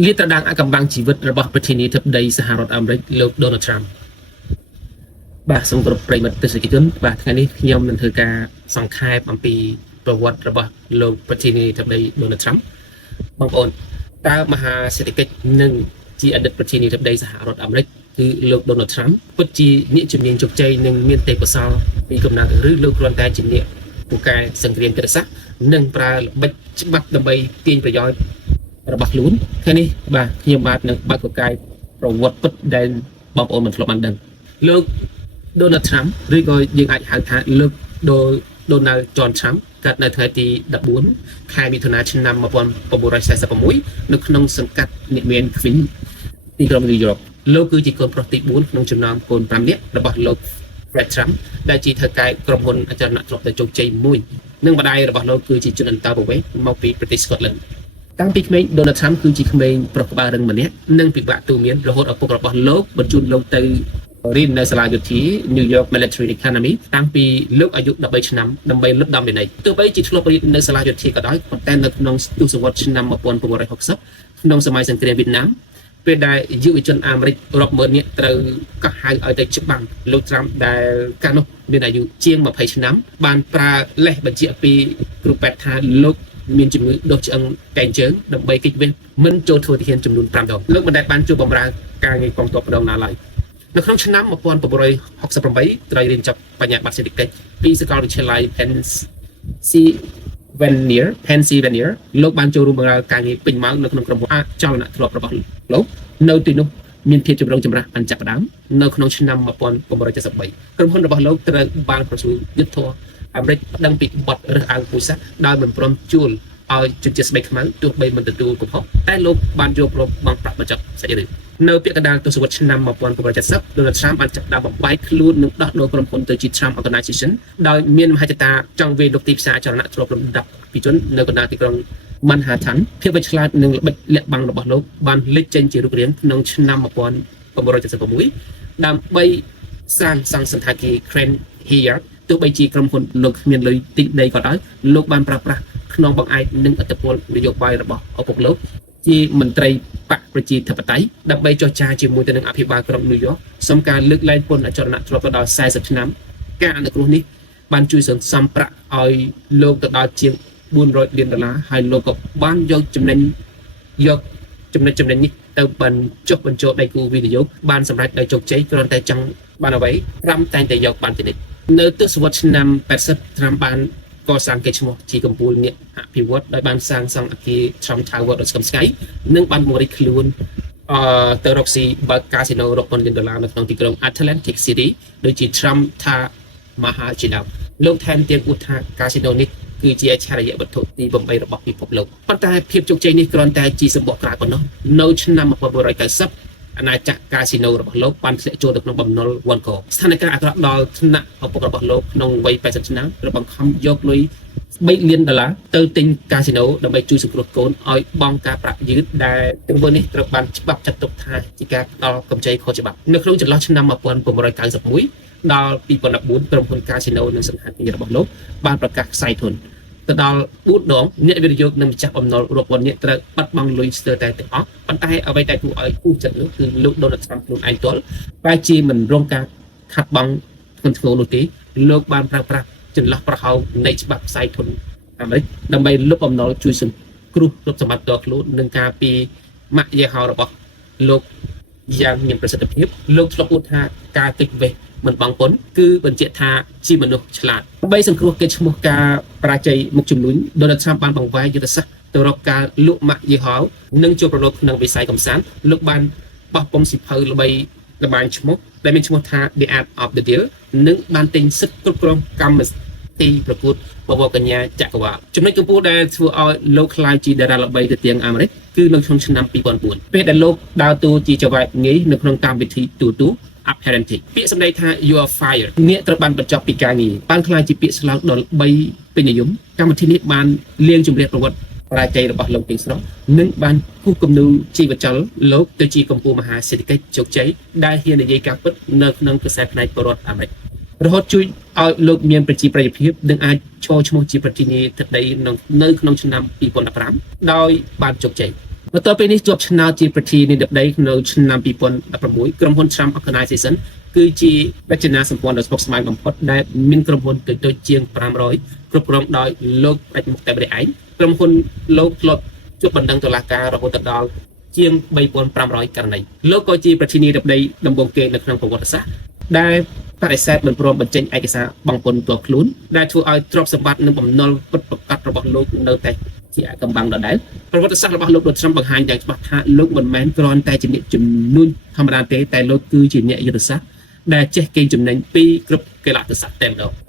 លាតត្រដាងអាកំបាំងជីវិតរបស់ប្រធានាធិបតីសហរដ្ឋអាមេរិកលោក Donald Trump បាទសូមគោរពប្រិយមិត្តទស្សនិកជនបាទថ្ងៃនេះខ្ញុំនឹងធ្វើការសង្ខេបអំពីប្រវត្តិរបស់លោកប្រធានាធិបតី Donald Trump បងប្អូនតើមហាសេដ្ឋកិច្ចនិងជាអតីតប្រធានាធិបតីសហរដ្ឋអាមេរិកគឺលោក Donald Trump ពិតជាអ្នកជំនាញជោគជ័យនិងមានទេពកោសល្យពីកំណើតឬលោកគ្រាន់តែជាអ្នកពូកែសង្គ្រាមចិត្តសាស្ត្រនិងប្រើល្បិចច្បាប់ដើម្បីទាញប្រយោជន៍របស់ខ្លួនថ្ងៃនេះបាទខ្ញុំបាទនឹងបើកកកាយប្រវត្តិពិតដែលបងប្អូនមិនធ្លាប់បានដឹងលោក Donald Trump ឬក៏យើងអាចហៅថាលោក Donald John Trump កើតនៅថ្ងៃទី14ខែមិថុនាឆ្នាំ1946នៅក្នុងសង្កាត់និមៀន Queens ទីក្រុង New York លោកគឺជាកូនប្រុសទី4ក្នុងចំណោមកូន5នាក់របស់លោក Fred Trump ដែលជាថៅកែក្រុមហ៊ុនអចលនទ្រព្យដ៏ជោគជ័យមួយនិងម្ដាយរបស់លោកគឺជាជនអន្តោប្រវេសន៍មកពីប្រទេស Scotland តាំងពីក្មេង Donald Trump គឺជាក្មេងប្រុសក្បាលរឹងម្នាក់និងពិបាកទូន្មានរហូតឪពុករបស់លោកបញ្ជូនលោកទៅរៀននៅសាលាយោធា New York Military Academy តាំងពីលោកអាយុ13ឆ្នាំដើម្បីលុបដំវិន័យទោះបីជាធ្លាប់រៀននៅសាលាយោធាក៏ដោយប៉ុន្តែនៅក្នុងទសវត្សរ៍ឆ្នាំ1960ក្នុងសម័យសង្គ្រាមវៀតណាមពេលដែលយុវជនអាមេរិករាប់ម៉ឺននាក់ត្រូវកោះហៅឲ្យទៅច្បាំងលោក Trump ដែលកាលនោះមានអាយុជាង20ឆ្នាំបានប្រើលេសបញ្ជាក់ពីគ្រូពេទ្យថាលោកមានជំងឺដុសឆ្អឹងកែងជើងដើម្បីគេចវេសមិនចូលធ្វើទាហានចំនួន5ដងលោកមិនដែលបានជួបបម្រើការងាយកងទ័ពម្ដងណាឡើយនៅក្នុងឆ្នាំ1968ត្រូវរៀនចប់បញ្ញាបត្រសេដ្ឋកិច្ចពីសាកលវិទ្យាល័យ Pennsylvania លោកបានចូលរួមបម្រើការងារពេញម៉ោងនៅក្នុងក្រុមហ៊ុនអចលនទ្រព្យរបស់លោកនៅទីនោះមានភាពចម្រុងចម្រាស់បានចាប់ផ្ដើមនៅក្នុងឆ្នាំ1973ក្រុមហ៊ុនរបស់លោកត្រូវបានក្រសួងយុទ្ធភ័ពអាមេរិកប្តឹងពីបទរើសអើងពូជសាសន៍ដោយមិនព្រមជួលឲ្យជនជាតិស្បែកខ្មៅទោះបីមិនទទួលកំហុសតែលោកបានយកព្រមបង់ប្រាក់បញ្ចុះសាច់រឿងនៅពាក់កណ្ដាលទសវត្សរ៍ឆ្នាំ1970 Donald Trump បានចាប់ផ្ដើមបំបែកខ្លួននិងដោះដូរក្រុមហ៊ុនទៅជា Trump Organization ដោយមានមហិច្ឆតាចង់វាយលុកទីផ្សារអចលនទ្រព្យលំដាប់ពីជននៅកណ្ដាលទីក្រុង Manhattan ភាពវៃឆ្លាតនិងល្បិចលាក់បាំងរបស់លោកបានលេចចេញជារូបរាងក្នុងឆ្នាំ1976ដើម្បីសាងសង់សណ្ឋាគារ Grand Hyatt ទោះបីជាក្រុមហ៊ុនលោកគ្មានលុយទិញដីក៏ដោយលោកបានប្រើប្រាស់ខ្នងបង្អែកនិងឥទ្ធិពលនយោបាយរបស់ឪពុកលោកជាមន្ត្រីបកប្រជាធិបតេយ្យដើម្បីចរចាជាមួយទៅនឹងអភិបាលក្រុងញូវយ៉កសុំការលើកលែងពន្ធអចលនទ្រព្យដល់40ឆ្នាំការអនុគ្រោះនេះបានជួយសន្សំប្រាក់ឲ្យលោកទៅដល់ជាង$400 លានហើយលោកក៏បានយកចំណេញនេះទៅបញ្ចុះបញ្ចូលដៃគូវិនិយោគបានសម្រេចដោយជោគជ័យគ្រាន់តែចង់បានអ្វី5តែងតែយកបានទីនេះនៅទសវត្សរ៍ឆ្នាំ80 Trump បានកសាងកេរ្តិ៍ឈ្មោះជាកម្ពុជាអ្នកអភិវឌ្ឍដោយបានសាងសង់អគារ Trump Tower ដ៏ស្កឹមស្កៃនិងបានបង្រីកខ្លួនទៅរកស៊ីបើកកាស៊ីណូរាប់ពាន់លានដុល្លារនៅក្នុងទីក្រុង Atlantic City ដូចជា Trump Tower Mahal លោកថែមទាំងអួតថាកាស៊ីណូនេះគឺជាអច្ឆរិយវត្ថុទី8របស់ពិភពលោកប៉ុន្តែភាពជោគជ័យនេះគ្រាន់តែជាសម្បកក្រៅប៉ុណ្ណោះនៅឆ្នាំ1990អាណាចក្រកាស៊ីណូរបស់លោកបានធ្លាក់ចូលទៅក្នុងបំណុលវ៉ាន់កស្ថានភាពអាក្រក់ដល់ថ្នាក់ឪពុករបស់លោកក្នុងវ័យ80ឆ្នាំត្រូវបង្ខំយកលុយ$3 លានទៅទិញកាស៊ីណូដើម្បីជួយសង្គ្រោះកូនឲ្យបង់ការប្រាក់យឺតដែលទង្វើនេះត្រូវបានច្បាប់ចាត់ទុកថាជាការផ្ដល់កម្ចីខុសច្បាប់នៅក្នុងចន្លោះឆ្នាំ1991ដល់2014ក្រុមហ៊ុនកាស៊ីណូនិងសង្ហាគាររបស់លោកបានប្រកាសខ្សែធនទៅដល់4ដងអ្នកវិនិយោគនិងម្ចាស់បំណុលរាប់ពាន់នាក់ត្រូវបាត់បង់លុយស្ទើរតែទាំងអស់ប៉ុន្តែអ្វីដែលគួរឲ្យគូចិត្តនោះគឺលោក Donald Trump ខ្លួនឯងទាល់បែរជាមិនរងការខាត់បង់ធ្ងន់ធ្ងរនោះទេលោកបានប្រើប្រាស់ចន្លោះប្រហោងនៃច្បាប់ខ្សែធនអាមេរិកដើម្បីលុបបំណុលជួយសង្គ្រោះទ្រព្យសម្បត្តិដល់ខ្លួននិងការពីម៉ាក់យេហោរបស់លោកយ៉ាងមានប្រសិទ្ធភាពលោកធ្លាប់អួតថាការគេចវេសមិនបង់ពន្ធគឺបញ្ជាក់ថាជាមនុស្សឆ្លាតដើម្បីសង្គ្រោះគេឈ្មោះការបរាជ័យមុខជំនួញ Donald Trump បានបង្វែរយុទ្ធសាស្ត្រទៅរកការលក់ម៉ាក់យីហោនិងចូលប្រឡូកក្នុងវិស័យកំសាន្តលោកបានបោះពុម្ពសិភៅល្បីល្បាញឈ្មោះដែលមានឈ្មោះថា The Art of the Deal និងបានទិញសិទ្ធិគ្រប់គ្រងកម្មវិធីប្រកួតបវរកញ្ញាចក្រវាឡចំណុចកំពូលដែលធ្វើឲ្យលោកក្លាយជាតារាល្បីទៅទាំងអាមេរិកគឺនៅក្នុងឆ្នាំ2004ពេលដែលលោកដើរតួជាចៅហ្វាយងាយនៅក្នុងកម្មវិធីទូapparently ពាក្យសម្ដីថា you are fired អ្នកត្រូវបានបញ្ចប់ពីការងារបានក្លាយជាពាក្យស្លោកដ៏ល្បីពេញនិយមកម្មវិធីនេះបានលាងជម្រះប្រវត្តិបរាជ័យរបស់លោកទាំងស្រុងនិងបានគូសគំនូរជីវចលលោកទៅជាកម្ពុជាមហាសេដ្ឋកិច្ចជោគជ័យដែលហ៊ាននិយាយការពិតនៅក្នុងខ្សែផ្នែកប្រវត្តិអាមេរិករហូតជួយឲ្យលោកមានប្រជាប្រិយភាពនិងអាចឈរឈ្មោះជាប្រធានាធិបតីនៅក្នុងឆ្នាំ2015ដោយបានជោគជ័យ បន្ទាប់ពីនេះជាប់ឆ្នោតជាប្រធានាធិបតីនៅឆ្នាំ2016ក្រុមហ៊ុន Trump Organization គឺជារចនាសម្ព័ន្ធដ៏ស្មុគស្មាញបំផុតដែលមានក្រុមហ៊ុនទៅជាង500គ្រប់គ្រងដោយលោកផ្ដាច់មុខតែម្នាក់ឯងក្រុមហ៊ុនលោកធ្លាប់ជួបបណ្ដឹងតុលាការរហូតដល់ជាង3500ករណីលោកក៏ជាប្រធានាធិបតីដំបូងគេនៅក្នុងប្រវត្តិសាស្ត្រដែលបដិសេធមិនព្រមបញ្ចេញឯកសារបង់ពន្ធផ្ទាល់ខ្លួនដែលធ្វើឲ្យទ្រព្យសម្បត្តិនិងបំណុលពិតប្រាកដរបស់លោកនៅតែជាអាកំបាំងដដែលប្រវត្តិសាស្ត្ររបស់លោកដូន Trump បង្ហាញយ៉ាងច្បាស់ថាលោកមិនមែនគ្រាន់តែជាអ្នកជំនួញធម្មតាទេតែលោកគឺជាអ្នកយុទ្ធសាស្ត្រដែលចេះកេងចំណេញពីគ្រប់កេរ្តិ៍សាស្ត្រតែម្ដង